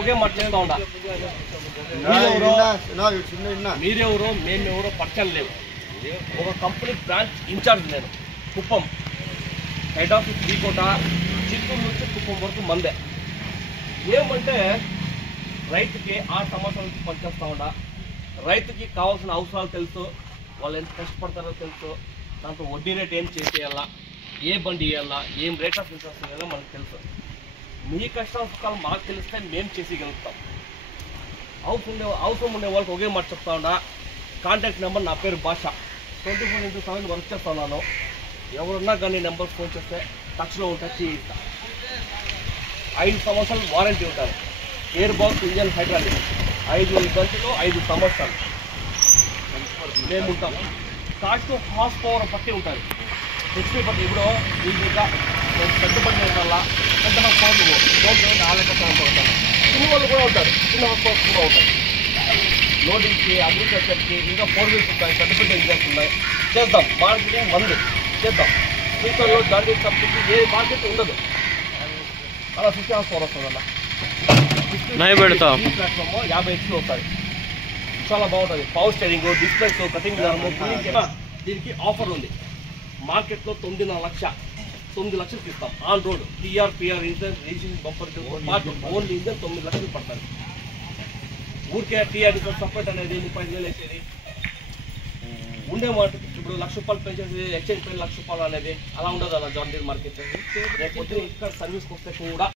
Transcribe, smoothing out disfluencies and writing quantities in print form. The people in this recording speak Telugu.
ఒకే మాట చెప్తా ఉంటా, మీరెవరో మేమెవరో పరిచయం లేవు. ఒక కంపెనీ బ్రాంచ్ ఇన్ఛార్జ్ నేను, కుప్పం హెడ్ ఆఫీస్ శ్రీకోట, చిత్తూరు నుంచి కుప్పం వరకు మందే. ఏమంటే రైతుకి 6 సంవత్సరాల నుంచి పనిచేస్తూ ఉంటా. రైతుకి కావాల్సిన అవసరాలు తెలుసు, వాళ్ళు ఎంత కష్టపడతారో తెలుసు, దాంట్లో వడ్డీ రేట్ ఏం చేసేయాలా, ఏ బండి ఇవ్వాలా, ఏం రేట్ ఆఫ్ ఇంట్రెస్ట్ ఇవ్వాలో మనకు తెలుసు. మీ కష్టాల సుఖాలు మాకు తెలిస్తే మేము చేసేయగలుగుతాం. అవసరం ఉండే వాళ్ళకి ఒకే మాట చెప్తా ఉన్నా. కాంటాక్ట్ నెంబర్ నా పేరు భాష, 24/7 వర్క్ చేస్తున్నాను. ఎవరున్నా కానీ నెంబర్ ఫోన్ చేస్తే టచ్లో ఉంటా, చేయిస్తా. 5 సంవత్సరాలు వారంటీ ఉంటారు. ఎయిర్ బాక్స్, ఇంజన్, హైడ్రాలిక్ 5 గంటలు 5 సంవత్సరాలు మేము ఉంటాం. కాస్ట్ హార్స్ పవర్ బట్టి ఉంటుంది, హెచ్పీ బట్టి. ఇప్పుడు ఈజీగా పెద్ద బండి వల్ల పెద్ద హార్స్ పవర్ ఆలకట్టా ఉంటారు. చిన్న వాళ్ళు కూడా ఉంటారు, చిన్న హార్స్ పవర్స్ కూడా ఉంటాయి. లోడింగ్కి, అగ్రికల్చర్కి, ఇంకా 4 వీల్స్ ఉంటాయి, పెద్ద పెద్ద ఇంజన్స్ ఉన్నాయి. చేద్దాం, మార్కెటింగ్ మంది చేద్దాం. ఫ్యూచర్లో దాంట్లో సబ్సిడీ ఏ మార్కెట్ ఉండదు. అలా 50 హార్స్ పవర్ వస్తుంది అన్న. ప్లాట్ఫామ్ 50 HP వస్తుంది, చాలా బాగుంటుంది. పవర్ స్టీరింగ్, డిస్ప్లేస్, కటింగ్ దీనికి ఆఫర్ ఉంది. మార్కెట్లో 9 లక్షలు ఇస్తాం. On road TR insurance, registration, bumper only engine 9 లక్షలు పడతారు. ఊరికే టీఆర్ సపరేట్ అనేది 35,000 వేసేది ఉండే మార్కెట్. ఇప్పుడు ₹1,00,000 పెంచేది, ఎక్స్చేంజ్ పైన ₹1,00,000 అనేది అలా ఉండదు అన్న జాన్ డీర్ మార్కెట్. రేపు ఇక్కడ సర్వీస్కి వస్తే కూడా